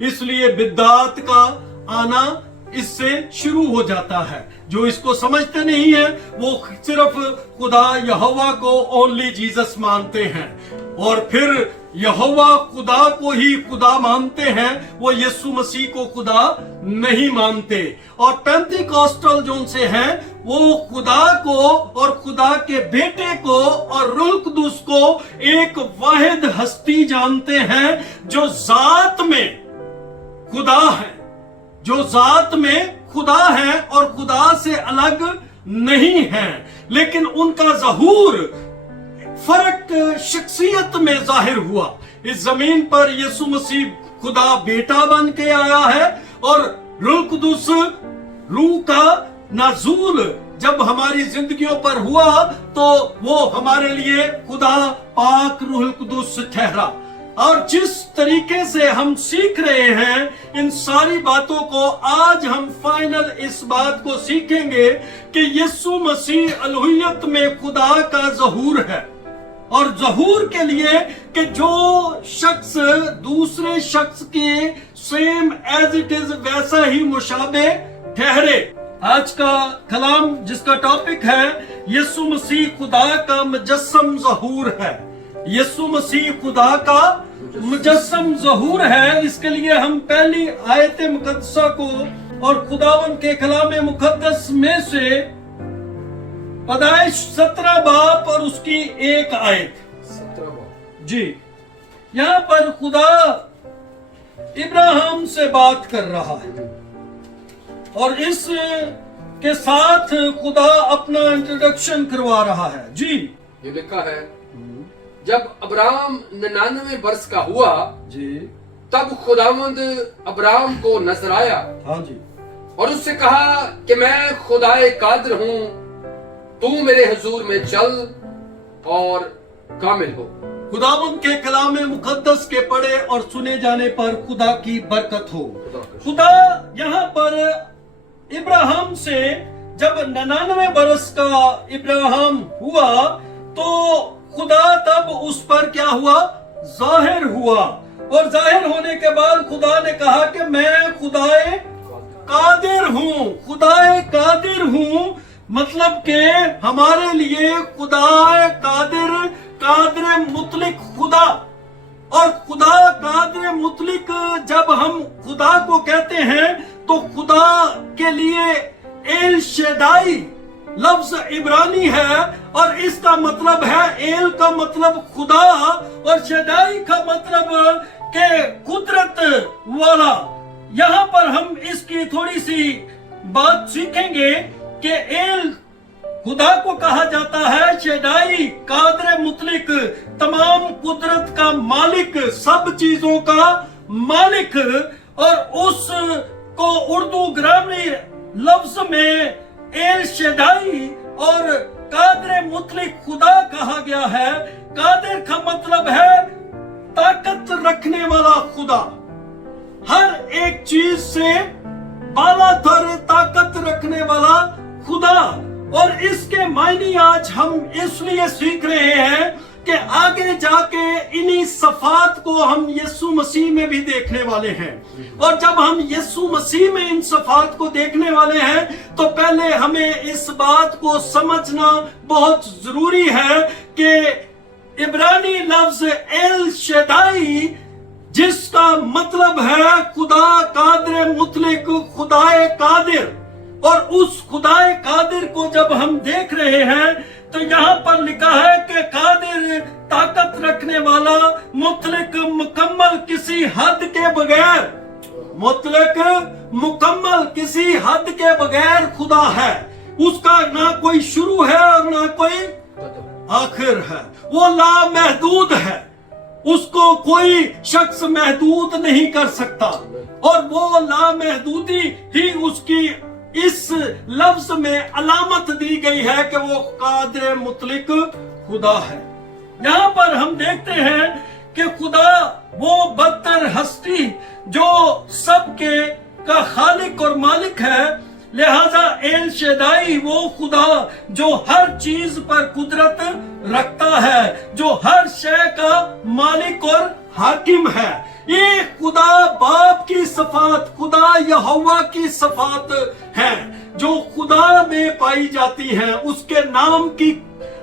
इसलिए बिद्दात का आना इससे शुरू हो जाता है। जो इसको समझते नहीं है वो सिर्फ खुदा यहोवा को ओनली जीसस मानते हैं, और फिर यहोवा खुदा को ही खुदा मानते हैं, वो यीशु मसीह को खुदा नहीं मानते। और पेंटिकॉस्टल जो से हैं वो खुदा को और खुदा के बेटे को और रूह कुदुस को एक वाहिद हस्ती जानते हैं जो जात में खुदा है, जो जात में खुदा है और खुदा से अलग नहीं है। लेकिन उनका ज़हूर फर्क शख्सियत में जाहिर हुआ। इस जमीन पर यीशु मसीह खुदा बेटा बन के आया है, और रूह कुदुस रूह का नाज़ूल जब हमारी जिंदगियों पर हुआ तो वो हमारे लिए खुदा पाक रूह कुदुस ठहरा। और जिस तरीके से हम सीख रहे हैं इन सारी बातों को, आज हम फाइनल इस बात को सीखेंगे कि यीशु मसीह अलूहियत में खुदा का ज़हूर है, और ज़हूर के लिए कि जो शख्स दूसरे शख्स के सेम एज इट इज वैसा ही मुशाबे ठहरे। आज का कलाम जिसका टॉपिक है यीशु मसीह खुदा का मुजस्सम ज़हूर है। यीशु मसीह खुदा का मुजस्सम ज़हूर है। इसके लिए हम पहली आयत मुकद्दसा को और खुदावन के कलाम मुकद्दस में से पैदाइश 17 बाब और उसकी एक आयत 17 बाब जी, यहाँ पर खुदा इब्राहिम से बात कर रहा है, और इस के साथ खुदा अपना इंट्रोडक्शन करवा रहा है। जी, ये लिखा है, जब अब्राहम 99 वर्ष का हुआ जी, तब खुदावंद अब्राहम को नजर आया हाँ जी, और उससे कहा कि मैं खुदाए कादिर हूँ, तू मेरे हुजूर में चल और कामिल हो। खुदावन के कलाम मुकद्दस के पढ़े और सुने जाने पर खुदा की बरकत हो। खुदा यहाँ पर इब्राहिम से जब 99 बरस का इब्राहिम हुआ तो खुदा तब उस पर क्या हुआ, जाहिर हुआ, और जाहिर होने के बाद खुदा ने कहा कि मैं खुदाए कादिर हूँ। खुदाए कादिर हूँ मतलब कि हमारे लिए खुदाए कादिर, कादिर मुतलिक खुदा, और खुदा कादिर मुतलिक जब हम खुदा को कहते हैं तो खुदा के लिए एल शदाई लफ्ज इब्रानी है, और इसका मतलब है, एल का मतलब खुदा और शदाई का मतलब के कुदरत वाला। यहाँ पर हम इसकी थोड़ी सी बात सीखेंगे कि एल खुदा को कहा जाता है, शदाई कादिर मुतलिक तमाम कुदरत का मालिक, सब चीजों का मालिक, और उस को उर्दू ग्रामी लफ्ज में एल शदाई और कादिर मुतलिक खुदा कहा गया है। कादिर का मतलब है ताकत रखने वाला खुदा, हर एक चीज से बालातर ताकत रखने वाला खुदा। और इसके मायने आज हम इसलिए सीख रहे हैं कि आगे जाके इन्हीं सफात को हम यीशु मसीह में भी देखने वाले हैं, और जब हम यीशु मसीह में इन सफात को देखने वाले हैं तो पहले हमें इस बात को समझना बहुत जरूरी है कि इब्रानी लफ्ज एल शदाई जिसका मतलब है खुदा कादिर मुतलिक, खुदाए कादिर, और उस खुदाए कादिर को जब हम देख रहे हैं तो यहाँ पर लिखा है कि कादिर ताकत रखने वाला, मुतलिक मुकम्मल किसी हद के बगैर, मुतलिक मुकम्मल किसी हद के बगैर खुदा है। उसका ना कोई शुरू है और ना कोई आखिर है, वो लामहदूद है, उसको कोई शख्स महदूद नहीं कर सकता, और वो लामहदूदी ही उसकी इस लफ्ज में अलामत दी गई है कि वो कादिर मुतलिक खुदा है। यहाँ पर हम देखते हैं कि खुदा वो बदतर हस्ती जो सबके का खालिक और मालिक है, लिहाजा एल शेदाई वो खुदा जो हर चीज पर कुदरत रखता है, जो हर शय का मालिक और हाकिम है। ये खुदा बाप की सफात, खुदा यहोवा की सफात है जो खुदा में पाई जाती है। उसके नाम की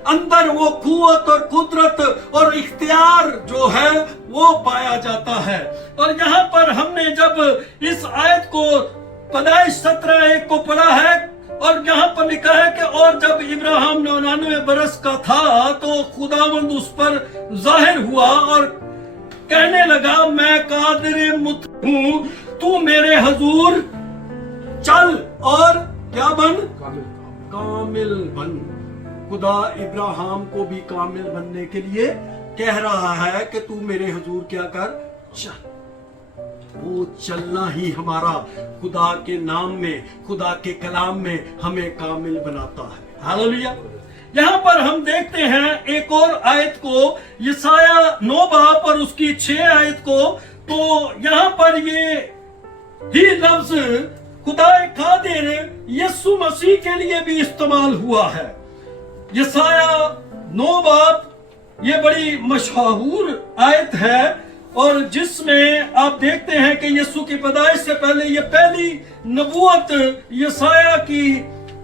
अंदर वो कुव्वत और कुदरत और इख्तियार जो है वो पाया जाता है। और यहाँ पर हमने जब इस आयत को पैदाइश 17:1 को पढ़ा है और यहाँ पर लिखा है कि और जब इब्राहिम 99 बरस का था तो खुदावंद उस पर जाहिर हुआ और कहने लगा, मैं कादिर मुत हूँ, तू मेरे हजूर चल और क्या बन, कामिल बन। खुदा इब्राहिम को भी कामिल बनने के लिए कह रहा है कि तू मेरे हुजूर क्या कर, चल। वो चलना ही हमारा खुदा के नाम में, खुदा के कलाम में हमें कामिल बनाता है। हालेलुया। यहाँ पर हम देखते हैं एक और आयत को, यसाया 9 बाब और उसकी 6 आयत को। तो यहाँ पर ये ही लफ्ज खुदा कादिर यीशु मसीह के लिए भी इस्तेमाल हुआ है। यसाया 9 बाब ये बड़ी मशहूर आयत है और जिसमें आप देखते हैं कि यीशु की पैदाइश से पहले ये पहली नबूवत यसाया की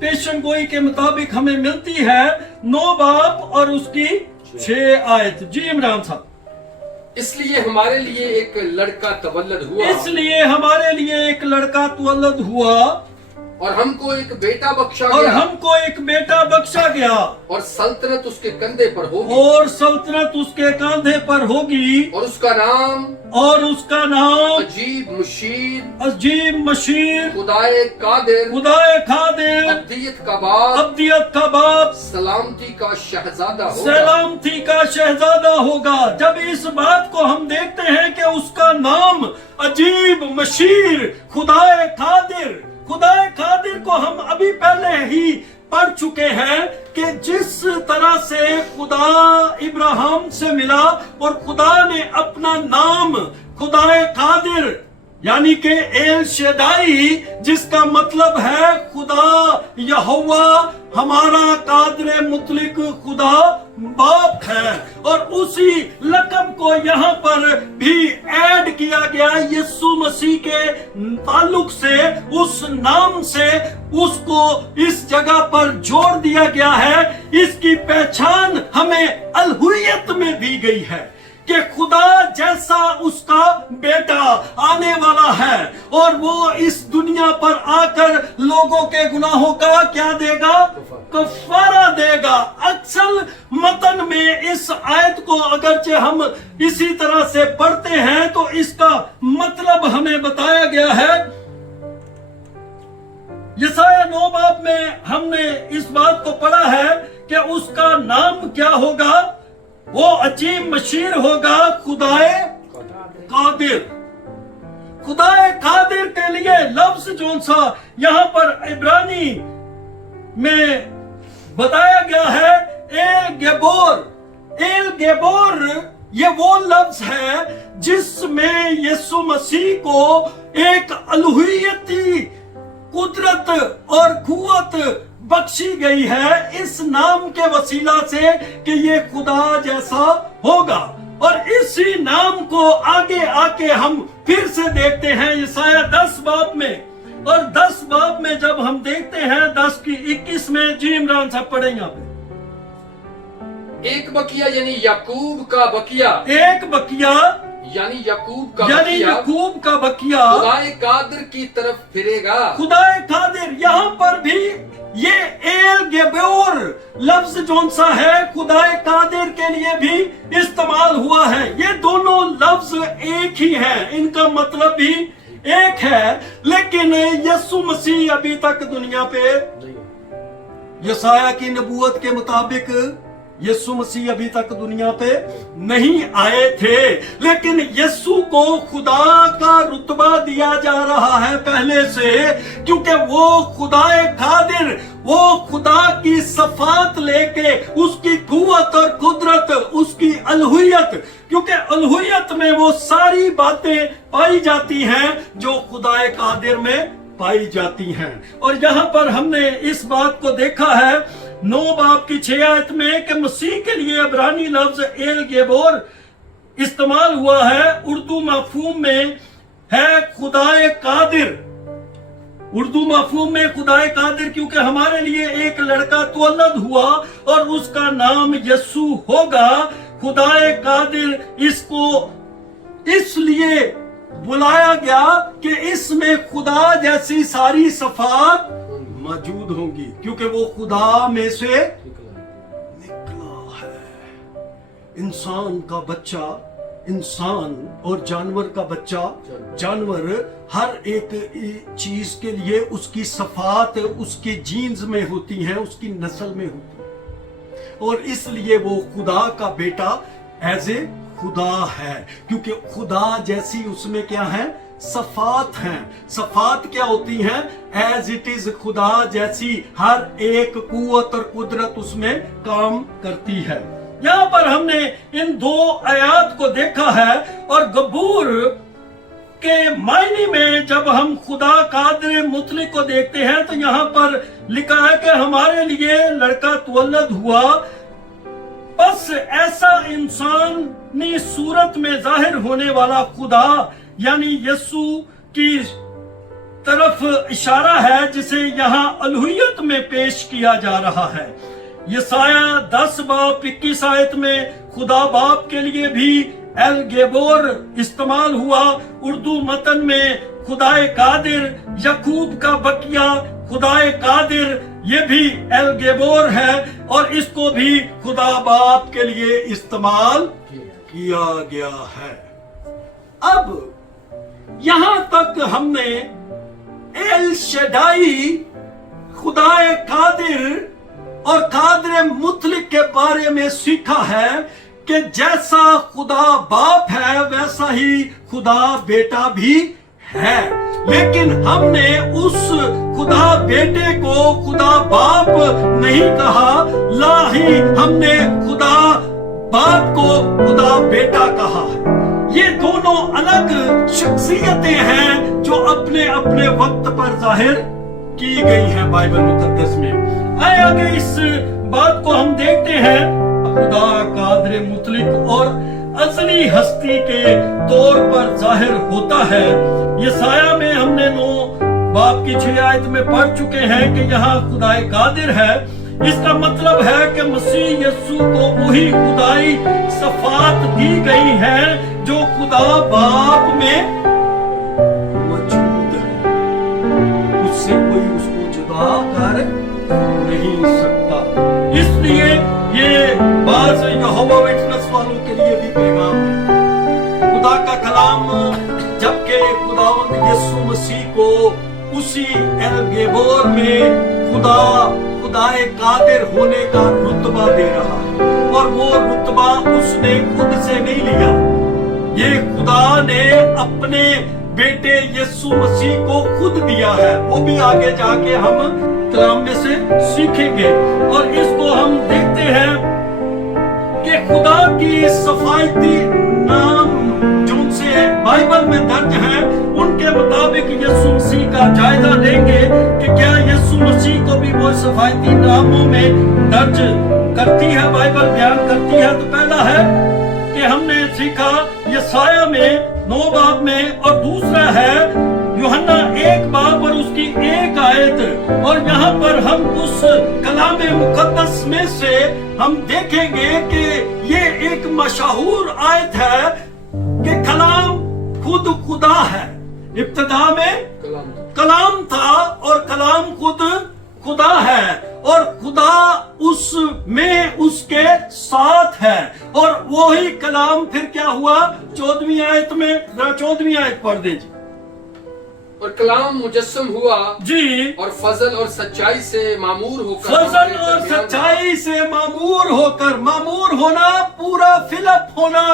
पेशन गोई के मुताबिक हमें मिलती है। 9 बाब और उसकी 6 आयत। जी इमरान साहब। इसलिए हमारे लिए एक लड़का तवल्लद हुआ, इसलिए हमारे लिए एक लड़का तवल्लद हुआ और हमको एक बेटा बख्शा और गया, हमको एक बेटा बख्शा गया और सल्तनत उसके कंधे पर होगी, और सल्तनत उसके कांधे पर होगी, और उसका नाम अजीब मशीर, खुदाए कादिर, अब्दियत का बाप, सलामती का शहजादा होगा। जब इस बात को हम देखते हैं कि उसका नाम अजीब मशीर, खुदाए कादिर को हम अभी पहले ही पढ़ चुके हैं कि जिस तरह से खुदा इब्राहिम से मिला और खुदा ने अपना नाम खुदाए कादिर यानी कि एल शेदाई, जिसका मतलब है खुदा यहोवा, हमारा कादिर मुतलिक खुदा बाप है, और उसी लक़ब को यहाँ पर भी ऐड किया गया यीशु मसीह के ताल्लुक से, उस नाम से उसको इस जगह पर जोड़ दिया गया है। इसकी पहचान हमें अलहुयत में दी गई है कि खुदा जैसा उसका बेटा आने वाला है और वो इस दुनिया पर आकर लोगों के गुनाहों का क्या देगा, कफारा देगा। अक्सर मतन में इस आयत को अगरचे हम इसी तरह से पढ़ते हैं तो इसका मतलब हमें बताया गया है। यसाया 9 बाब में हमने इस बात को पढ़ा है कि उसका नाम क्या होगा, वो अजीब मशीर होगा, खुदाए कादिर के लिए लफ्ज जो सा यहाँ पर इब्रानी में बताया गया है एल गेबोर, ये वो लफ्ज है जिसमें यीशु मसीह को एक अलुहियती कुदरत और कुव्वत बख्शी गई है इस नाम के वसीला से कि ये खुदा जैसा होगा। और इसी नाम को आगे आके हम फिर से देखते हैं यसाया 10 बाब में, और 10 बाब में जब हम देखते हैं 10 की 21 में, जी इमरान साहब पढ़े यहाँ पे, एक बकिया यानी याकूब का बकिया, एक बकिया यानी याकूब का बकिया खुदाए कादिर की तरफ फिरेगा। खुदाए कादिर, यहाँ पर भी ये एल गेबोर लफ्ज जोन सा है खुदाए कादिर के लिए भी इस्तेमाल हुआ है। ये दोनों लफ्ज एक ही है, इनका मतलब भी एक है, लेकिन यीशु मसीह अभी तक दुनिया पे यसाया की नबूवत के मुताबिक यीशु मसीह अभी तक दुनिया पे नहीं आए थे, लेकिन यीशु को खुदा का रुतबा दिया जा रहा है पहले से, क्योंकि वो खुदाए कादिर, वो खुदा की सफात लेके उसकी कुव्वत और कुदरत, उसकी अलहुयत, क्योंकि अलहुयत में वो सारी बातें पाई जाती हैं जो खुदाए कादिर में पाई जाती हैं। और यहाँ पर हमने इस बात को देखा है 9 बाब की 6 आयत में कि मसीह के लिए इब्रानी लफ्ज एल गेबोर इस्तेमाल हुआ है। उर्दू मफहूम में है खुदाए कादिर। उर्दू मफहूम में खुदाए कादिर, क्योंकि हमारे लिए एक लड़का तुअल्लद हुआ और उसका नाम यस्सु होगा। खुदाए कादिर इसको इसलिए बुलाया गया कि इसमें खुदा जैसी सारी सफात मौजूद होंगी, क्योंकि वो खुदा में से निकला है। इंसान का बच्चा इंसान और जानवर का बच्चा जानवर, हर एक चीज के लिए उसकी सफात उसके जीन्स में होती है, उसकी नस्ल में होती है, और इसलिए वो खुदा का बेटा एज ए खुदा है, क्योंकि खुदा जैसी उसमें क्या है, सफात हैं। सफात क्या होती हैं? एज इट इज खुदा जैसी हर एक कुव्वत और कुदरत उसमें काम करती है। यहाँ पर हमने इन 2 आयात को देखा है, और गबूर के मायने में जब हम खुदा कादिर मुतलक को देखते हैं तो यहाँ पर लिखा है कि हमारे लिए लड़का तुअल्लद हुआ। बस ऐसा इंसानी सूरत में जाहिर होने वाला खुदा यानी यस्सु की तरफ इशारा है, जिसे यहाँ अलूहियत में पेश किया जा रहा है। यसाया 10 बाब 21 आयत में खुदा बाप के लिए भी एल गेबोर इस्तेमाल हुआ। उर्दू मतन में खुदाए कादिर, यकूब का बकिया खुदाए कादिर, ये भी एल गेबोर है, और इसको भी खुदा बाप के लिए इस्तेमाल किया गया है। अब यहां तक हमने एल शदाई, खुदाए कादिर और कादिर मुतलक के बारे में सीखा है कि जैसा खुदा बाप है वैसा ही खुदा बेटा भी है। लेकिन हमने उस खुदा बेटे को खुदा बाप नहीं कहा, ला ही हमने खुदा बाप को खुदा बेटा कहा है। ये दोनों अलग शख्सियतें हैं जो अपने अपने वक्त पर जाहिर की गई हैं बाइबल मुकद्दस में। आए आगे इस बात को हम देखते हैं। खुदा कादिर मुतलक और असली हस्ती के तौर पर जाहिर होता है। यसाया में हमने 9 बाब की 6 आयत में पढ़ चुके हैं कि यहाँ खुदाए कादिर है। इसका मतलब है कि मसीह यस्सु को वही खुदाई सफात दी गई है जो खुदा बाप में मौजूद है। उससे कोई उसको जुदा कर नहीं सकता। इसलिए ये बात यहोवा विटनेस वालों के लिए भी पैगाम है। खुदा का कलाम जबकि खुदावंद यीशु मसीह को उसी एल गेबोर में खुदाए कादिर होने का रुतबा दे रहा है, और वो रुतबा उसने खुद से नहीं लिया, ये खुदा ने अपने बेटे यीशु मसीह को खुद दिया है। वो भी आगे जाके हम कलाम में से सीखेंगे, और इसको हम देखते हैं कि खुदा की सफायती नाम जो उनसे बाइबल में दर्ज हैं, उनके मुताबिक यीशु मसीह का जायजा लेंगे कि क्या यीशु मसीह को भी वो सफायती नामों में दर्ज करती है, बाइबल बयान करती है। तो पहला है कि हमने सीखा यसाया में 9 बाब में, और दूसरा है यूहन्ना 1 बाब और उसकी 1 आयत। और यहाँ पर हम उस कलाम मुकद्दस में से हम देखेंगे कि ये एक मशहूर आयत है कि कलाम खुद खुदा है। इब्तिदा में कलाम था और कलाम खुद खुदा है, और खुदा उसमें उसके साथ है, और वही कलाम फिर क्या हुआ 14वीं आयत में, 14वीं आयत पढ़ दीजिए। और कलाम मुजस्सम हुआ जी, और फजल और सच्चाई से मामूर होकर, फजल और सच्चाई से मामूर होकर, मामूर होना पूरा फिलअप होना,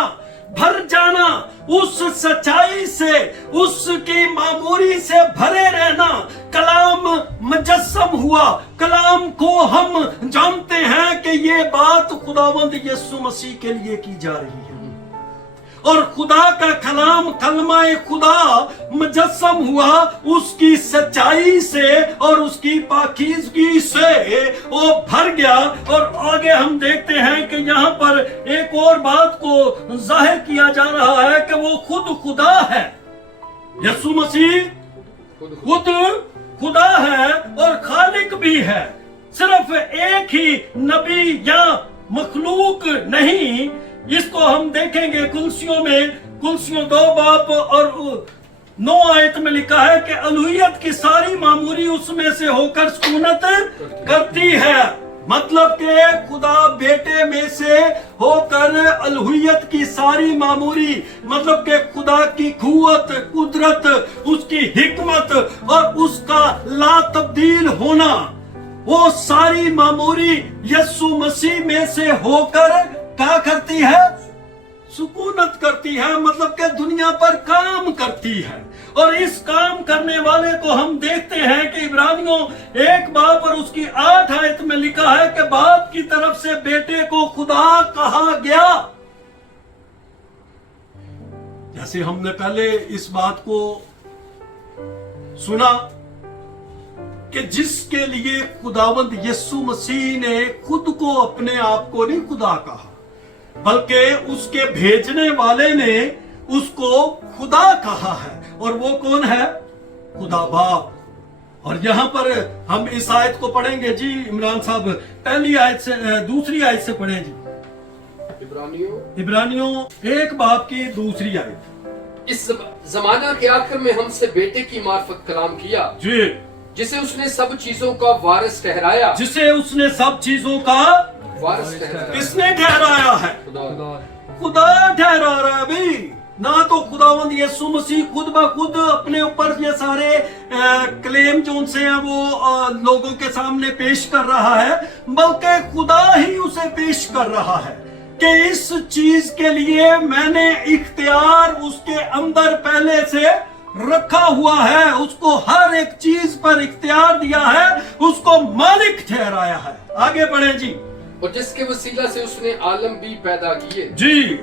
भर जाना, उस सच्चाई से उसकी मामूरी से भरे रहना। कलाम मुजस्सम हुआ। कलाम को हम जानते हैं कि ये बात खुदावंद यीशु मसीह के लिए की जा रही है, और खुदा का कलाम कलमा खुदा मुजस्सम हुआ, उसकी सच्चाई से और उसकी पाकीज़गी से वो भर गया। और आगे हम देखते हैं कि यहाँ पर एक और बात को जाहिर किया जा रहा है कि वो खुद खुदा है। यीशु मसीह खुद खुदा है और खालिक भी है। सिर्फ एक ही नबी या मखलूक नहीं, इसको हम देखेंगे कुलसियों 2 बाब और 9 आयत में लिखा है कि अलूहियत की सारी मामूरी उसमें से होकर सुकूनत करती है। मतलब कि खुदा बेटे में से होकर अलूहियत की सारी मामूरी, मतलब कि खुदा की कुव्वत, कुदरत, उसकी हिकमत और उसका ला तब्दील होना, वो सारी मामूरी यीशु मसीह में से होकर क्या करती है? सुकूनत करती है, मतलब कि दुनिया पर काम करती है। और इस काम करने वाले को हम देखते हैं कि इब्रानियों 1 बाब और उसकी 8 आयत में लिखा है कि बाप की तरफ से बेटे को खुदा कहा गया। जैसे हमने पहले इस बात को सुना कि जिसके लिए खुदावंद यीशु मसीह ने खुद को अपने आप को नहीं खुदा कहा, बल्कि उसके भेजने वाले ने उसको खुदा कहा है। और वो कौन है? खुदा बाप। और यहां पर हम इस आयत को पढ़ेंगे जी इमरान साहब, पहली आयत से दूसरी आयत से पढ़ें जी। इब्रानियों 1 बाब की दूसरी आयत। इस जमाना के आखिर में हमसे बेटे की मार्फत कलाम किया जी, जिसे उसने सब चीजों का वारिस ठहराया। जिसे उसने सब चीजों का वारिस ठहराया। किसने ठहराया है? खुदा ठहरा रहा है भाई। ना तो खुदावंद यीशु मसीह खुद ब खुद अपने ऊपर ये सारे क्लेम जो उनसे हैं वो लोगों के सामने पेश कर रहा है, बल्कि खुदा ही उसे पेश कर रहा है कि इस चीज के लिए मैंने इख्तियार उसके अंदर पहले से रखा हुआ है, उसको हर एक चीज पर इख्तियार दिया है, उसको मालिक ठहराया है। आगे बढ़े जी। और जिसके वसीला से उसने आलम भी पैदा किए जी,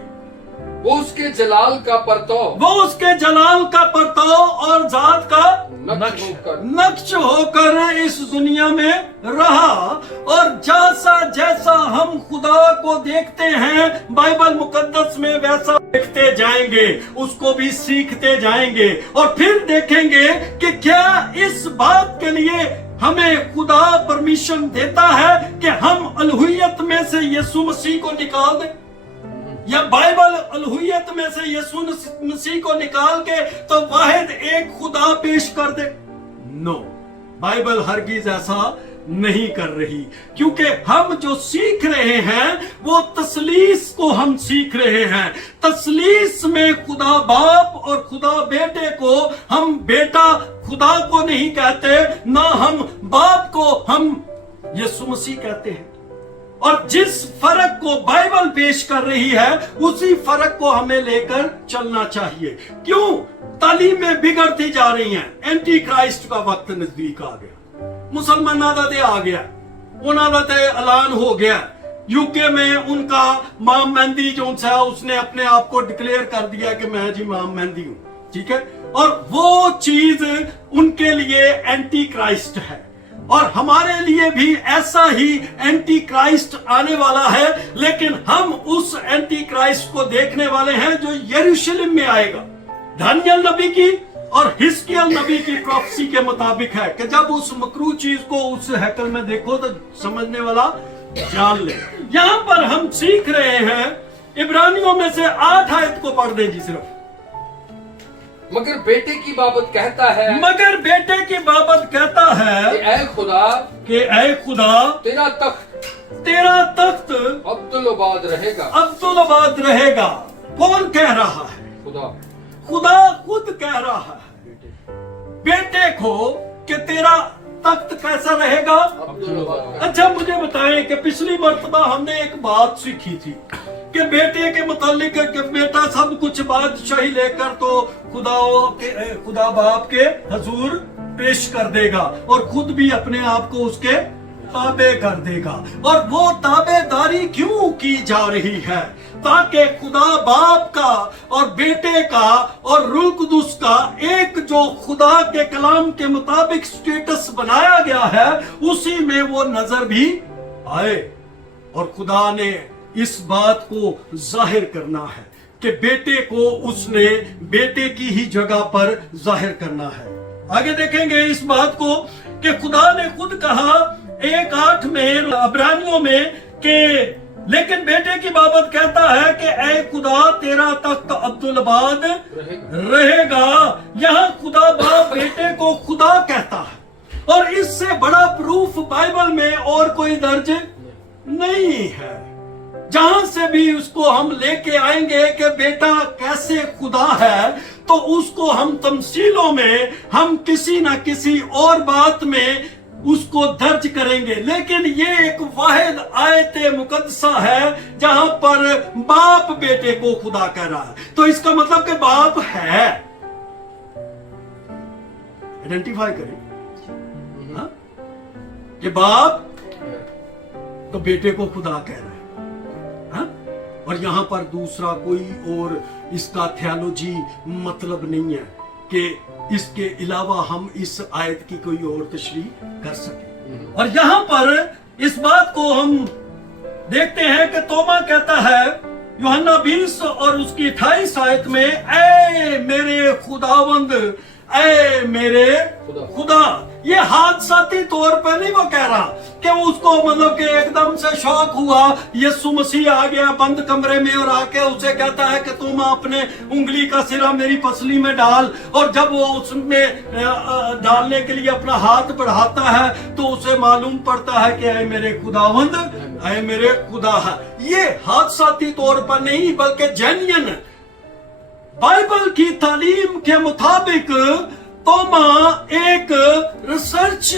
वो उसके जलाल का परतौ, वो उसके जलाल का परतौ और जात का नक्श होकर इस दुनिया में रहा। और जैसा जैसा हम खुदा को देखते हैं बाइबल मुकद्दस में, वैसा देखते जाएंगे, उसको भी सीखते जाएंगे और फिर देखेंगे कि क्या इस बात के लिए हमें खुदा परमिशन देता है कि हम अलूहियत में से यीशु मसीह को निकाल दें, या बाइबल अलूहियत में से यीशु मसीह को निकाल के तो वाहिद एक खुदा पेश कर दे। नो, बाइबल हरगिज ऐसा नहीं कर रही, क्योंकि हम जो सीख रहे हैं वो तसलीस को हम सीख रहे हैं। तसलीस में खुदा बाप और खुदा बेटे को हम बेटा खुदा को नहीं कहते, ना हम बाप को हम यीशु मसीह कहते हैं। और जिस फर्क को बाइबल पेश कर रही है उसी फर्क को हमें लेकर चलना चाहिए। क्यों? तालीमें बिगड़ती जा रही हैं, एंटी क्राइस्ट का वक्त नजदीक आ गया, मुसलमाना दा ते आ गया, उन्हां दा ते ऐलान हो गया। यूके में उनका इमाम मेहंदी जो है उसने अपने आप को डिक्लेयर कर दिया कि मैं जी इमाम मेहंदी हूं, ठीक है। और वो चीज उनके लिए एंटी क्राइस्ट है, और हमारे लिए भी ऐसा ही एंटी क्राइस्ट आने वाला है। लेकिन हम उस एंटी क्राइस्ट को देखने वाले हैं जो यरूशलेम में आएगा। दानियल नबी की और हिजकिय्याह नबी की प्रोफेसी के मुताबिक है कि जब उस मकरू चीज को उस हैकल में देखो तो समझने वाला जान ले। यहां पर हम सीख रहे हैं, इब्रानियों में से 8 आयत को पढ़ दे जी सिर्फ। मगर बेटे की बाबत कहता है, मगर बेटे की बाबत कहता है कि ऐ खुदा तेरा तख्त अब्दुल-आबाद रहेगा। कौन कह रहा है? खुदा खुद कह रहा है बेटे को कि तेरा तख्त कैसा रहेगा? अब्दुल-आबाद। अच्छा मुझे बताएं कि पिछली मर्तबा हमने एक बात सीखी थी कि बेटे के मुतालिक कि बेटा सब कुछ बादशाही लेकर तो खुदा बाप के हजूर पेश कर देगा और खुद भी अपने आप को उसके ताबे कर देगा। और वो ताबेदारी क्यों की जा रही है? ताकि खुदा बाप का और बेटे का और रूह कुदुस का एक जो खुदा के कलाम के मुताबिक स्टेटस बनाया गया है, उसी में वो नजर भी आए। और खुदा ने इस बात को जाहिर करना है कि बेटे को उसने बेटे की ही जगह पर जाहिर करना है। आगे देखेंगे इस बात को कि खुदा ने खुद कहा 1:8 में इब्रानियों में कि लेकिन बेटे की बाबत कहता है कि ऐ खुदा तेरा तख्त अब्दुल-अबाद रहेगा। यहाँ खुदा बाप बेटे को खुदा कहता है और इससे बड़ा प्रूफ बाइबल में और कोई दर्ज नहीं है। जहां से भी उसको हम लेके आएंगे कि बेटा कैसे खुदा है, तो उसको हम तमसीलों में हम किसी ना किसी और बात में उसको दर्ज करेंगे। लेकिन ये एक वाहिद आयत मुकद्दसा है जहां पर बाप बेटे को खुदा कह रहा है। तो इसका मतलब कि बाप है, आइडेंटिफाई करें हाँ? कि बाप तो बेटे को खुदा कह रहा है हाँ? और यहां पर दूसरा कोई और इसका थियोलॉजी मतलब नहीं है कि इसके अलावा हम इस आयत की कोई और तशरीह कर सके। और यहां पर इस बात को हम देखते हैं कि तोमा कहता है यूहन्ना 20 और उसकी 28 आयत में, ऐ मेरे खुदावंद, ऐ मेरे खुदा। ये हादसाती तौर पर नहीं वो कह रहा कि उसको मतलब कि एकदम से शौक हुआ, यीशु मसीह आ गया बंद कमरे में और आके उसे कहता है कि तुम अपने उंगली का सिरा मेरी पसली में डाल। और जब वो उसमें डालने के लिए अपना हाथ बढ़ाता है तो उसे मालूम पड़ता है कि ऐ मेरे खुदावंद, ऐ मेरे खुदा है। ये हादसाती तौर पर नहीं बल्कि जेन्युइन बाइबल की तालीम के मुताबिक तोमा एक रिसर्च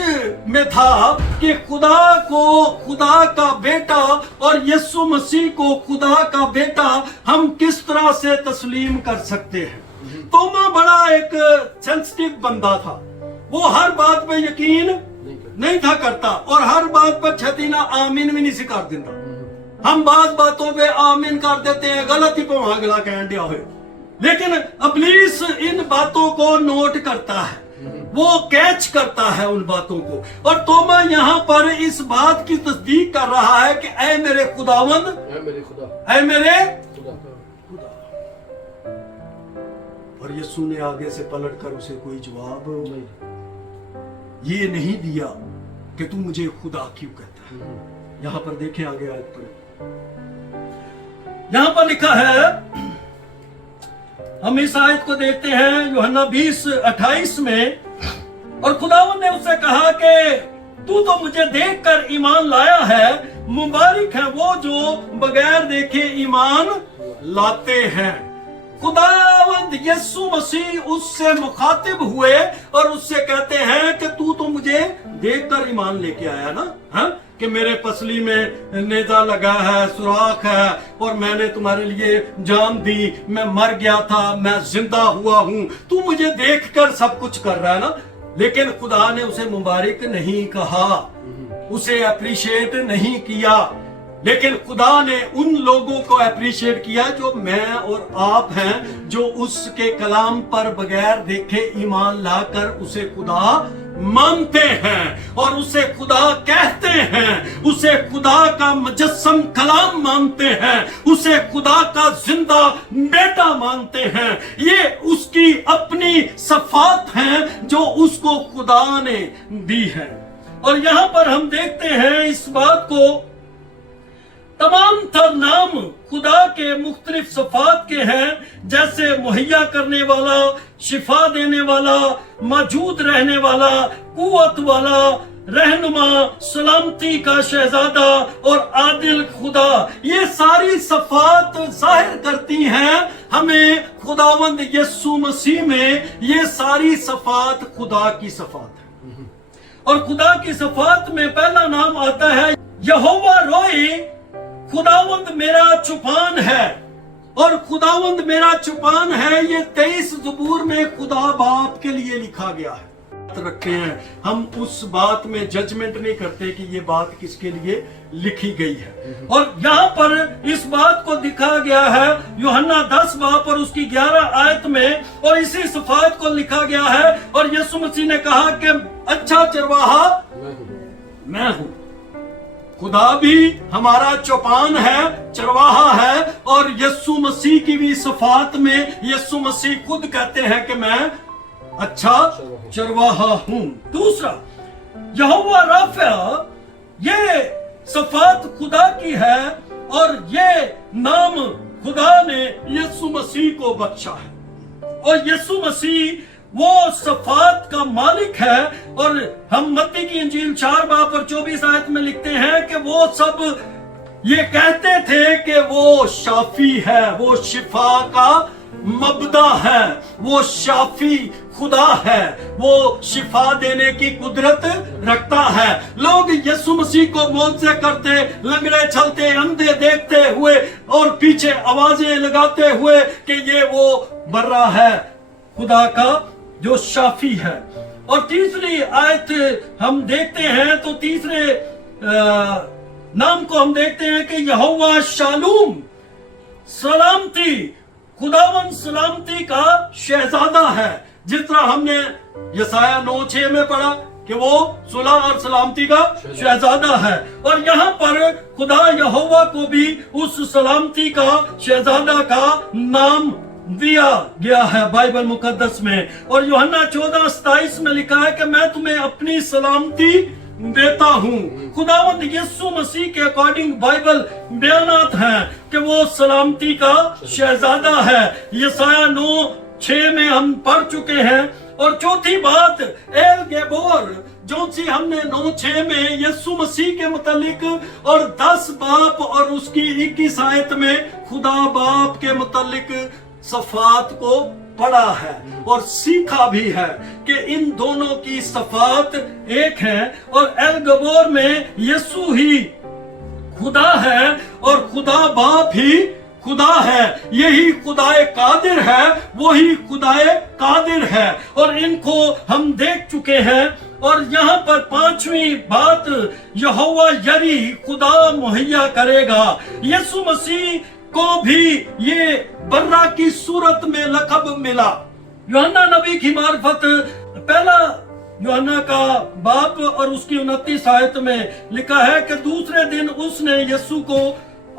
में था कि खुदा को खुदा का बेटा और यीशु मसीह को खुदा का बेटा हम किस तरह से तस्लीम कर सकते हैं। तोमा बड़ा एक सेंसिटिव बंदा था, वो हर बात पे यकीन नहीं था करता और हर बात पर छती ना आमीन भी नहीं सिखा देता। हम बात बातों पे आमीन कर देते हैं, गलती पे वहां गला कह दिया हो। लेकिन इब्लीस इन बातों को नोट करता है, वो कैच करता है उन बातों को। और तोमा यहाँ पर इस बात की तस्दीक कर रहा है कि ऐ मेरे खुदावंद, ऐ मेरे खुदा, ऐ मेरे खुदा। और यीशु ने आगे से पलटकर उसे कोई जवाब ये नहीं दिया कि तू मुझे खुदा क्यों कहता है। यहां पर देखें आगे आयत पर, यहां पर लिखा है, हम इस आयत को देखते हैं यूहन्ना 20:28 में, और खुदावंद ने उससे कहा कि तू तो मुझे देखकर ईमान लाया है, मुबारक है वो जो बगैर देखे ईमान लाते हैं। खुदावंद यीशु मसीह उससे मुखातिब हुए और उससे कहते हैं कि तू तो मुझे देखकर ईमान लेके आया ना, हाँ? कि मेरे पसली में नेजा लगा है, सुराख है और मैंने तुम्हारे लिए जान दी, मैं मर गया था, मैं जिंदा हुआ हूं, तू मुझे देखकर सब कुछ कर रहा है ना। लेकिन खुदा ने उसे मुबारक नहीं कहा, उसे अप्रिशिएट नहीं किया, लेकिन खुदा ने उन लोगों को अप्रिशिएट किया जो मैं और आप हैं, जो उसके कलाम पर बगैर देखे ईमान लाकर उसे खुदा मानते हैं और उसे खुदा कहते हैं, उसे खुदा का मुजस्सम कलाम मानते हैं, उसे खुदा का जिंदा बेटा मानते हैं। ये उसकी अपनी सफात हैं जो उसको खुदा ने दी है। और यहां पर हम देखते हैं इस बात को, तमाम तर नाम खुदा के मुख्तलिफ सफात के हैं, जैसे मुहैया करने वाला, शिफा देने वाला, मौजूद रहने वाला, कुव्वत वाला, रहनुमा, सलामती का शहजादा और आदिल खुदा। ये सारी सफात जाहिर करती हैं हमें खुदावंद यीशु मसीह में, ये सारी सफात खुदा की सफात है। और खुदा की सफात में पहला नाम आता है यहोवा रोई, खुदावंद मेरा चुपान है। और खुदावंद मेरा चुपान है, ये 23 ज़बूर में खुदा बाप के लिए लिखा गया है। रखते हैं, हम उस बात में जजमेंट नहीं करते कि ये बात किसके लिए लिखी गई है। और यहाँ पर इस बात को दिखा गया है यूहन्ना 10 बाब और उसकी 11 आयत में, और इसी सिफात को लिखा गया है। और यीशु मसीह ने कहा कि अच्छा चरवाहा मैं हूं। खुदा भी हमारा चौपान है, चरवाहा है, और यीशु मसीह की भी सिफात में यीशु मसीह खुद कहते हैं कि मैं अच्छा चरवाहा हूं। दूसरा, यहोवा राफा, ये सिफात खुदा की है और ये नाम खुदा ने यीशु मसीह को बख्शा है। और यीशु मसीह वो सिफात का मालिक है। और हम मत्ती की इंजील 4 बाब और 24 आयत में लिखते हैं कि वो सब ये कहते थे कि वो शाफी है, वो शिफा का मबदा है, वो शाफी खुदा है, वो शिफा देने की कुदरत रखता है। लोग यीशु मसीह को मौजज़े करते, लंगड़े चलते, अंधे देखते हुए और पीछे आवाजें लगाते हुए कि ये वो बर्रा है खुदा का जो शाफी है। और तीसरी आयत हम देखते हैं तो तीसरे नाम को हम देखते हैं कि यहोवा शालूम, सलामती, खुदावन सलामती का शहजादा है। जिस तरह हमने यसाया 9:6 में पढ़ा कि वो सुलह और सलामती का शहजादा है, और यहाँ पर खुदा यहोवा को भी उस सलामती का शहजादा का नाम दिया गया है बाइबल मुकद्दस में। और यूहन्ना 14:27 में लिखा है कि मैं तुम्हें अपनी सलामती देता हूँ। खुदावंद यीशु मसीह के अकॉर्डिंग बाइबल बयानात हैं कि वो सलामती का शहजादा है। यसाया 9:6 में हम पढ़ चुके हैं। और चौथी बात, एल गेबोर, जो सी हमने 9:6 में यीशु मसीह के मुतालिक और 10 बाप और उसकी 21 आयत में खुदा बाप के मुतालिक सफात को पढ़ा है और सीखा भी है कि इन दोनों की सफात एक है। और एल गबोर में यीशु ही खुदा है और खुदा बाप ही खुदा है। यही खुदाए कादिर है, वही खुदाए कादिर है, और इनको हम देख चुके हैं। और यहाँ पर पांचवी बात, यहोवा यरी, खुदा मुहैया करेगा। यीशु मसीह को भी ये बर्रा की सूरत में लक़ब मिला। यूहन्ना नबी की मार्फत पहला यूहन्ना का बाप और उसकी 29 आयत में लिखा है कि दूसरे दिन उसने यीशु को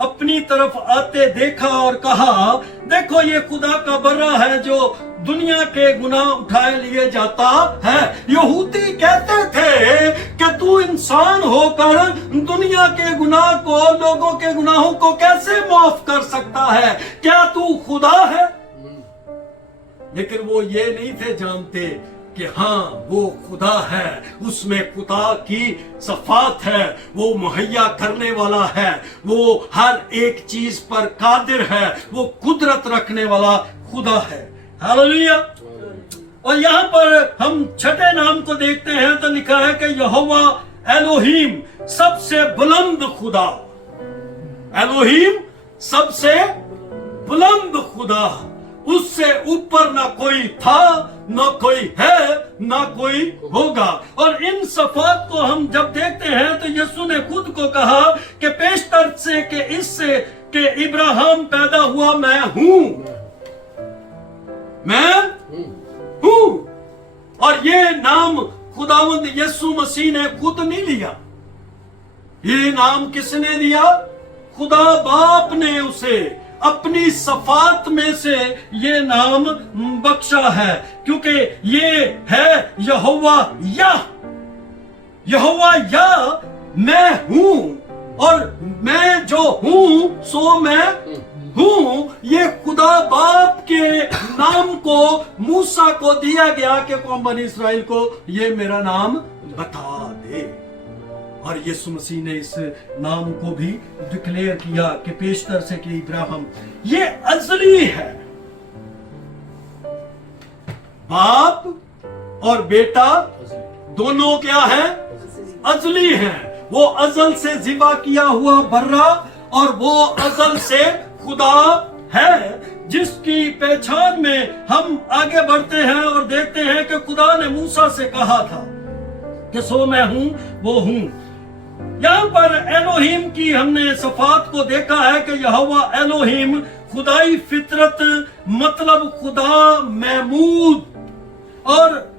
अपनी तरफ आते देखा और कहा, देखो ये खुदा का बर्रा है जो दुनिया के गुनाह उठाए लिए जाता है। यहूदी कहते थे कि तू इंसान होकर दुनिया के गुनाह को, लोगों के गुनाहों को कैसे माफ कर सकता है? क्या तू खुदा है? लेकिन वो ये नहीं थे जानते कि हाँ वो खुदा है, उसमें खुदा की सफात है, वो मुहैया करने वाला है, वो हर एक चीज पर कादिर है, वो कुदरत रखने वाला खुदा है। हालेलुया। और यहाँ पर हम छठे नाम को देखते हैं तो लिखा है कि यहोवा एलोहीम, सबसे बुलंद खुदा। एलोहीम सबसे बुलंद खुदा, उससे ऊपर ना कोई था, ना कोई है, ना कोई होगा। और इन सफात को हम जब देखते हैं तो यीशु ने खुद को कहा कि पेशतर से कि इससे कि इब्राहिम पैदा हुआ मैं हूं, मैं हूं। और ये नाम खुदावंद यीशु मसीह ने खुद नहीं लिया, ये नाम किसने दिया? खुदा बाप ने उसे अपनी सफात में से ये नाम बख्शा है, क्योंकि ये है यहोवा या, यहोवा या मैं हूं, और मैं जो हूं सो मैं हूं। ये खुदा बाप के नाम को मूसा को दिया गया कि कौम बनी इस्राएल को ये मेरा नाम बता दे। और यीशु मसीह ने इस नाम को भी डिक्लेयर किया कि पेशतर से कि इब्राहिम, ये अजली है। बाप और बेटा दोनों क्या है? अजली हैं। वो अजल से जिबा किया हुआ बर्रा और वो अजल से खुदा है, जिसकी पहचान में हम आगे बढ़ते हैं और देखते हैं कि खुदा ने मूसा से कहा था कि सो मैं हूं वो हूं। यहाँ पर एलोहिम की हमने सफात को देखा है कि यहोवा एलोहिम खुदाई फितरत मतलब खुदा महमूद, और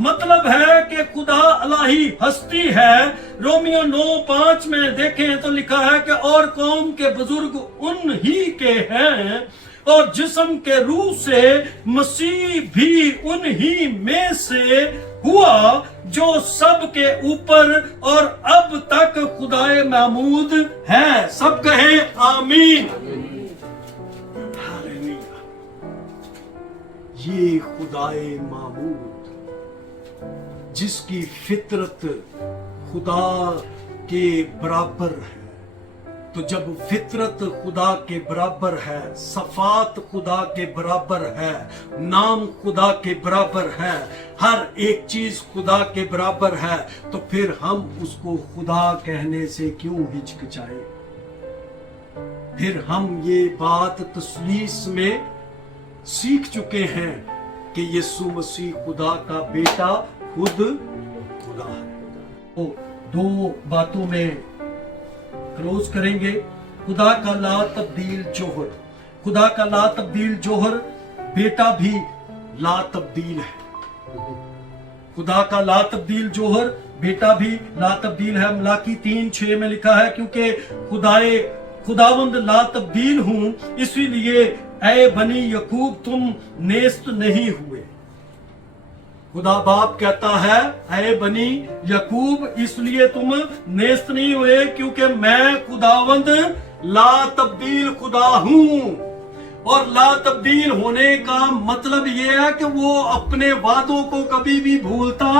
मतलब है कि खुदा अलाही हस्ती है। रोमियो 9:5 में देखें तो लिखा है कि और कौम के बुजुर्ग उन ही के हैं और जिस्म के रूह से मसीह भी उन ही में से हुआ जो सब के ऊपर और अब तक खुदाए महमूद है। सब कहे आमीन। हालेलुया। ये खुदाए महमूद जिसकी फितरत खुदा के बराबर है, तो जब फितरत खुदा के बराबर है, सफात खुदा के बराबर है, नाम खुदा के बराबर है, हर एक चीज खुदा के बराबर है, तो फिर हम उसको खुदा कहने से क्यों हिचकिचाए? फिर हम ये बात तस्लीस में सीख चुके हैं कि यीशु मसीह खुदा का बेटा खुद खुदा है। तो दो बातों में क्लोज करेंगे। खुदा का ला तब्दील जोहर, खुदा का ला तब्दील जोहर बेटा भी ला तब्दील है। खुदा का ला तब्दील जोहर बेटा भी ला तब्दील है। मलाकी 3:6 में लिखा है क्योंकि खुदावंद ला तब्दील हूं, इसीलिए ऐ बनी यकूब तुम नेस्त नहीं हुए। खुदा बाप कहता है ऐ बनी यकूब इसलिए तुम नेस्त नहीं हुए क्योंकि मैं खुदावंद ला तब्दील खुदा हूं। और ला तब्दील होने का मतलब यह है कि वो अपने वादों को कभी भी भूलता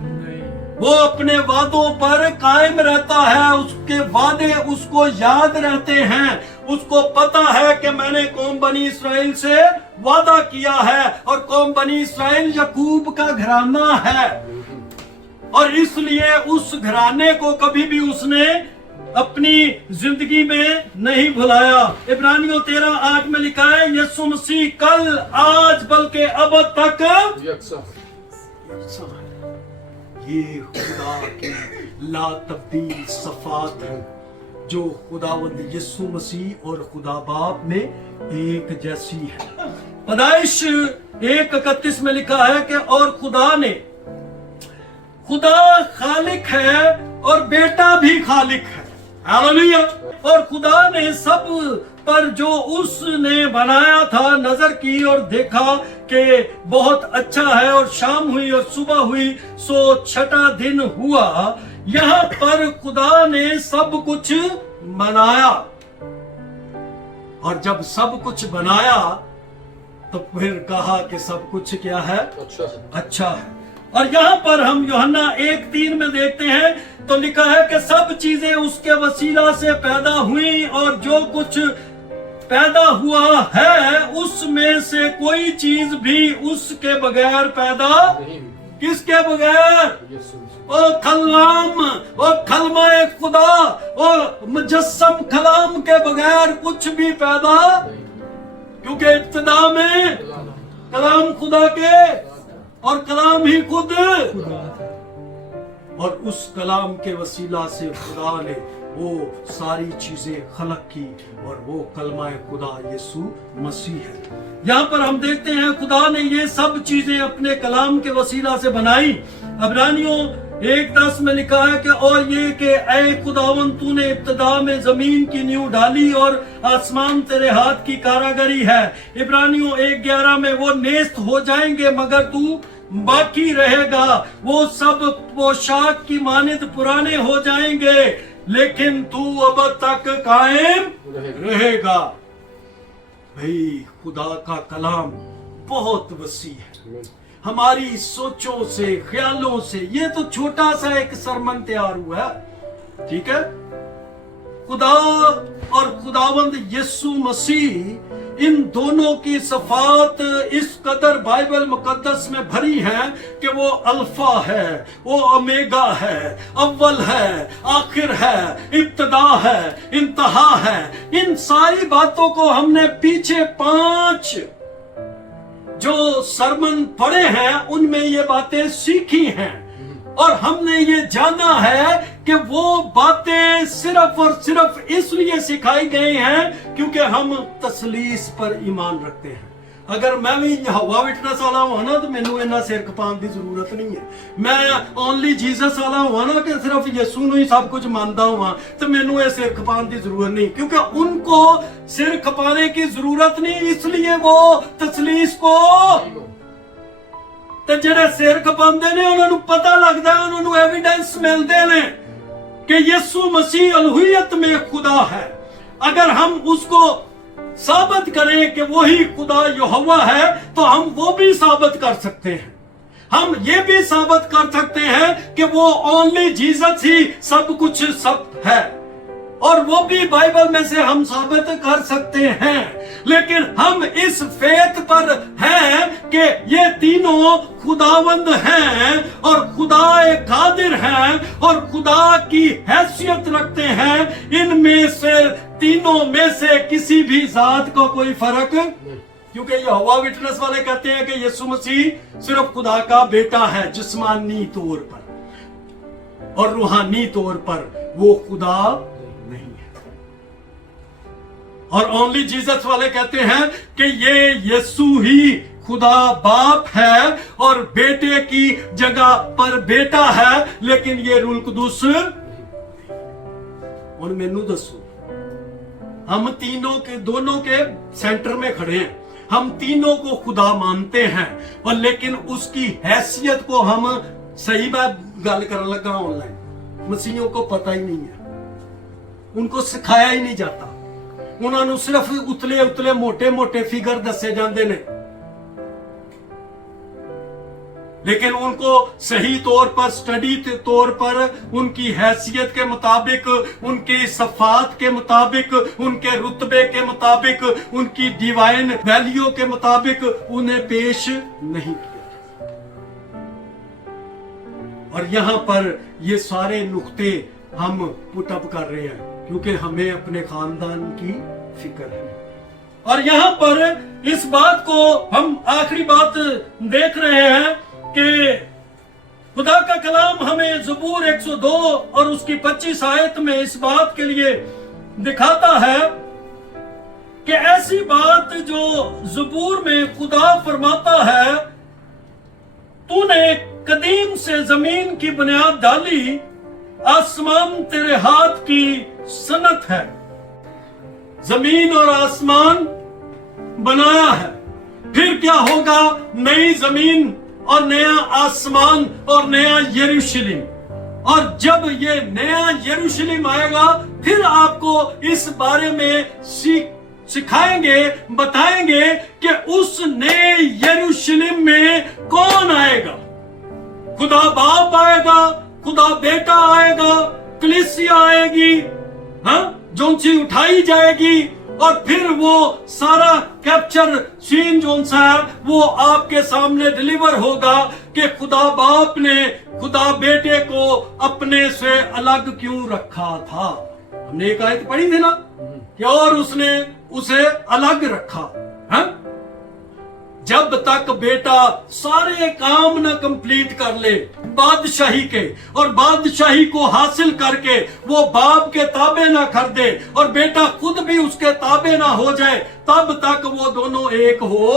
नहीं, वो अपने वादों पर कायम रहता है, उसके वादे उसको याद रहते हैं, उसको पता है कि मैंने कौम बनी इसराइल से वादा किया है और कौम बनी इसराइल यकूब का घराना है, और इसलिए उस घराने को कभी भी उसने अपनी जिंदगी में नहीं भुलाया। इब्रानियों 13:8 में लिखा है यीशु मसीह कल आज बल्कि अब तक ये खुदा की ला तब्दील सफात है जो खुदावंद यीशु मसीह और खुदा बाप में एक जैसी है। पैदाइश 1:31 में लिखा है कि और खुदा खालिक है और बेटा भी खालिक है। हालेलुया। और खुदा ने सब पर जो उसने बनाया था नजर की और देखा कि बहुत अच्छा है, और शाम हुई और सुबह हुई सो छठा दिन हुआ। यहाँ पर खुदा ने सब कुछ बनाया, और जब सब कुछ बनाया तो फिर कहा कि सब कुछ क्या है? अच्छा है। और यहाँ पर हम यूहन्ना 1:3 में देखते हैं तो लिखा है कि सब चीजें उसके वसीला से पैदा हुई और जो कुछ पैदा हुआ है उसमें से कोई चीज भी उसके बगैर पैदा किसके बगैर? ओ कलाम, ओ कलमाए खुदा, ओ मुजस्सम कलाम के बगैर कुछ भी पैदा, क्योंकि इब्तिदा में कलाम खुदा के और कलाम ही खुद, और उस कलाम के वसीला से खुदा ने वो सारी चीजें खलक की, और वो कलमाए खुदा यीशु मसीह है। यहाँ पर हम देखते हैं खुदा ने ये सब चीजें अपने कलाम के वसीला से बनाई। इब्रानियों 1:10 में लिखा है कि और ये कि ऐ खुदावन तूने इब्तिदा में जमीन की नींव डाली और आसमान तेरे हाथ की कारागरी है। इब्रानियों 1:11 में वो नेस्त हो जाएंगे मगर तू बाकी रहेगा, वो सब पोशाक की मानिंद पुराने हो जाएंगे लेकिन तू अब तक कायम रहेगा। भाई खुदा का कलाम बहुत वसी है, हमारी सोचों से ख्यालों से ये तो छोटा सा एक सरमन तैयार हुआ है, ठीक है। खुदा और खुदावंद यीशु मसीह इन दोनों की सिफात इस कदर बाइबल मुकद्दस में भरी है कि वो अल्फा है, वो ओमेगा है, अव्वल है, आखिर है, इब्तदा है, इंतहा है। इन सारी बातों को हमने पीछे 5 जो सरमन पढ़े हैं उनमें ये बातें सीखी हैं, और हमने ये जाना है कि वो बातें सिर्फ और सिर्फ इसलिए सिखाई गई हैं क्योंकि हम तसलीस पर ईमान रखते हैं। अगर मैं भी यहोवा विटनेस वाला हुआ ना तो मैनू इन्ना सिर खपाने की जरूरत नहीं है। मैं ओनली जीसस वाला हुआ ना कि सिर्फ यसू नूं ही सब कुछ मानता हुआ तो मैनू ये सिर खपाने की जरूरत नहीं, क्योंकि उनको सिर खपाने की जरूरत नहीं, इसलिए वो तसलीस को ਤੇ ਜਿਹੜੇ ਸਿਰ ਖਪਾਉਂਦੇ ਨੇ ਉਹਨਾਂ ਨੂੰ ਪਤਾ ਲੱਗਦਾ ਹੈ, ਉਹਨਾਂ ਨੂੰ ਐਵੀਡੈਂਸ ਮਿਲਦੇ ਨੇ कि यीशु मसीह अलूहियत में खुदा है। अगर हम उसको साबित करें कि वही खुदा यहोवा है तो हम वो भी साबित कर सकते हैं। हम ये भी साबित कर सकते हैं कि वो ओनली जीसस ही सब कुछ सब है, और वो भी बाइबल में से हम साबित कर सकते हैं। लेकिन हम इस फेथ पर हैं कि ये तीनों खुदावंद हैं और खुदा कादिर हैं और खुदा की हैसियत रखते हैं। इनमें से तीनों में से किसी भी जात को कोई फर्क, क्योंकि यहोवा विटनेस वाले कहते हैं कि यीशु मसीह सिर्फ खुदा का बेटा है जिस्मानी तौर पर, और रूहानी तौर पर वो खुदा नहीं है। और ओनली जीसस वाले कहते हैं कि ये यीशु ही खुदा बाप है और बेटे की जगह पर बेटा है, लेकिन ये रूल कुदूस। और मैनू दसो, हम तीनों के दोनों के सेंटर में खड़े हैं, हम तीनों को खुदा मानते हैं, और लेकिन उसकी हैसियत को हम सही बात गल करने लगा ऑनलाइन मसीहियों को पता ही नहीं है, उनको सिखाया ही नहीं जाता। उन्होंने सिर्फ उतले उतले मोटे मोटे फिगर दसे जाते ने, लेकिन उनको सही तौर पर स्टडी तौर पर उनकी हैसियत के मुताबिक, उनकी सफात के मुताबिक, उनके रुतबे के मुताबिक, उनकी डिवाइन वैल्यू के मुताबिक उन्हें पेश नहीं किया। और यहां पर ये सारे नुक्ते हम पुटअप कर रहे हैं क्योंकि हमें अपने खानदान की फिक्र है। और यहां पर इस बात को हम आखिरी बात देख रहे हैं कि खुदा का कलाम हमें ज़बूर 102 और उसकी 25 आयत में इस बात के लिए दिखाता है कि ऐसी बात जो ज़बूर में खुदा फरमाता है, तूने कदीम से जमीन की बुनियाद डाली, आसमान तेरे हाथ की सनत है। जमीन और आसमान बनाया है, फिर क्या होगा? नई जमीन और नया आसमान और नया यरूशलेम। और जब ये नया यरूशलेम आएगा फिर आपको इस बारे में सिखाएंगे, बताएंगे कि उस नए यरूशलेम में कौन आएगा। खुदा बाप आएगा, खुदा बेटा आएगा, कलीसिया आएगी, हाँ, जो सी उठाई जाएगी, और फिर वो सारा कैप्चर सीन जो सा है वो आपके सामने डिलीवर होगा कि खुदा बाप ने खुदा बेटे को अपने से अलग क्यों रखा था। हमने एक आयत पढ़ी थी ना कि और उसने उसे अलग रखा, हाँ? जब तक बेटा सारे काम न कंप्लीट कर ले बादशाही के, और बादशाही को हासिल करके वो बाप के ताबे ना कर दे और बेटा खुद भी उसके ताबे ना हो जाए, तब तक वो दोनों एक हो।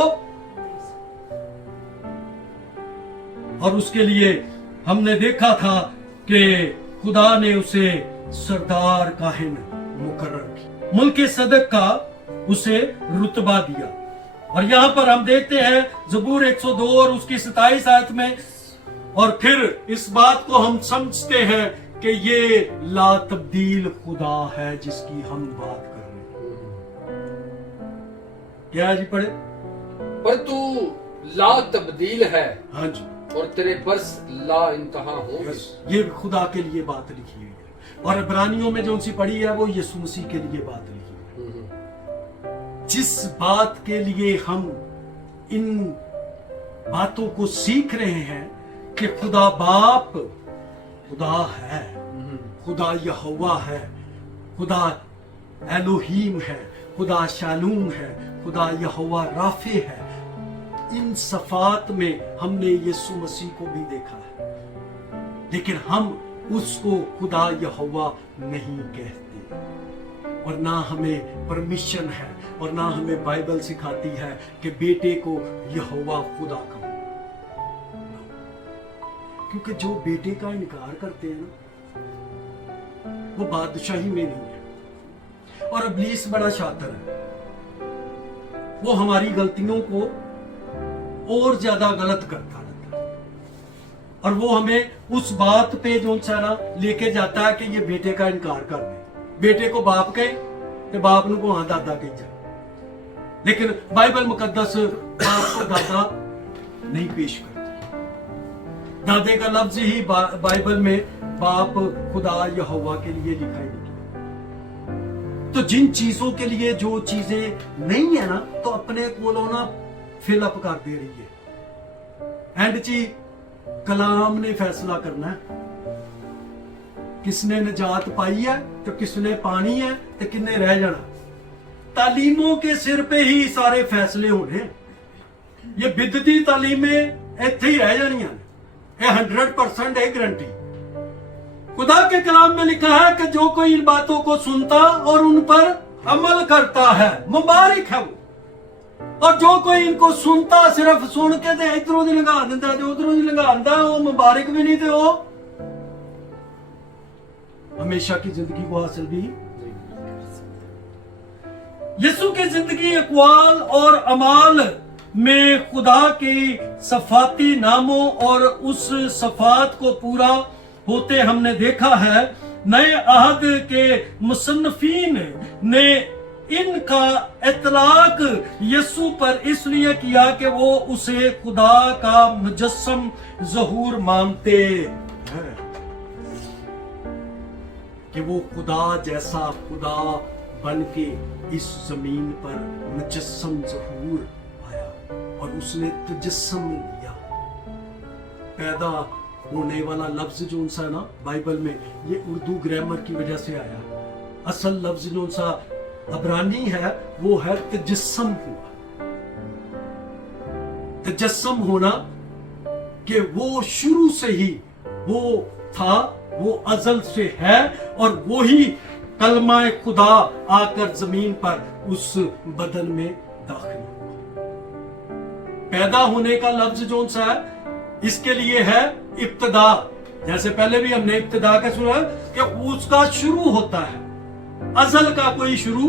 और उसके लिए हमने देखा था कि खुदा ने उसे सरदार काहिन मुकर्रर किया, मुल्क सदक का उसे रुतबा दिया। और यहां पर हम देखते हैं ज़बूर 102 और उसकी 27 आयत में, और फिर इस बात को हम समझते हैं कि ये ला तब्दील खुदा है जिसकी हम बात कर रहे हैं। क्या जी पढ़े? पर तू ला तब्दील है, हाँ जी, और तेरे बरस ला इंतहा होंगे। ये खुदा के लिए बात लिखी हुई है, और इब्रानियों में जो सी पढ़ी है वो यीशु मसीह के लिए बात लिखी है। जिस बात के लिए हम इन बातों को सीख रहे हैं कि खुदा बाप खुदा है, खुदा यहोवा है, खुदा एलोहीम है, खुदा शालूम है, खुदा यहोवा राफे है, इन सफात में हमने यीशु मसीह को भी देखा है, लेकिन हम उसको खुदा यहोवा नहीं कहते। और ना हमें परमिशन है और ना हमें बाइबल सिखाती है कि बेटे को यहोवा खुदा कहो, क्योंकि जो बेटे का इनकार करते हैं ना, वो बादशाही में नहीं है। और इब्लीस बड़ा शातिर है, वो हमारी गलतियों को और ज्यादा गलत करता रहता है, और वो हमें उस बात पे जो ना लेके जाता है कि ये बेटे का इनकार कर दे, बेटे को बाप कहे तो बाप को हाँ दादा कही जाए, लेकिन बाइबल मुकद्दस बाप को दादा नहीं पेश करती। दादे का लफ्ज ही बाइबल में बाप खुदा यहोवा के लिए लिखा ही नहीं। तो जिन चीजों के लिए जो चीजें नहीं है ना, तो अपने को ना फिल अप कर दे रही है। एंड जी कलाम ने फैसला करना है, किसने निजात पाई है तो किसने पानी है तो किसने रह जाना। तालीमों के सिर पे ही सारे फैसले होने। ये बिदती तालीमें इत्थे ही रह जानियां, ये 100% है गारंटी। खुदा के कलाम में लिखा है कि जो कोई इन बातों को सुनता और उन पर अमल करता है मुबारक है वो, और जो कोई इनको सुनता सिर्फ सुन के ते इधरों दी लंघा दिंदा ते उधरों दी लंघा दिंदा, वो मुबारक भी नहीं, ते वो हमेशा की जिंदगी को हासिल भी। यीशु की जिंदगी अक़वाल और अमाल में खुदा के सफाती नामों और उस सफात को पूरा होते हमने देखा है। नए अहद के मुसन्निफीन ने इनका इतलाक यीशु पर इसलिए किया कि वो उसे खुदा का मुजस्सम ज़हूर मानते हैं, कि वो खुदा जैसा खुदा बन के इस जमीन पर मुजस्सम ज़हूर आया और उसने तजस्सम लिया। पैदा होने वाला लफ्ज जो सा ना बाइबल में, ये उर्दू ग्रामर की वजह से आया। असल लफ्ज जो सा अबरानी है वो है तजस्सम हुआ। तजस्सम होना कि वो शुरू से ही वो था, वो अजल से है, और वो ही कलमा खुदा आकर जमीन पर उस बदन में दाखिल हुआ। पैदा होने का लफ्ज जो सा है इसके लिए है इब्तिदा, जैसे पहले भी हमने इब्तिदा का सुना कि उसका शुरू होता है, अजल का कोई शुरू।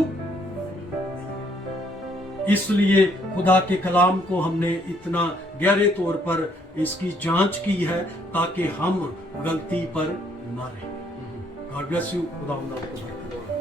इसलिए खुदा के कलाम को हमने इतना गहरे तौर पर इसकी जांच की है ताकि हम गलती पर ना रहें। God bless you. खुदा आपको बरकत दे।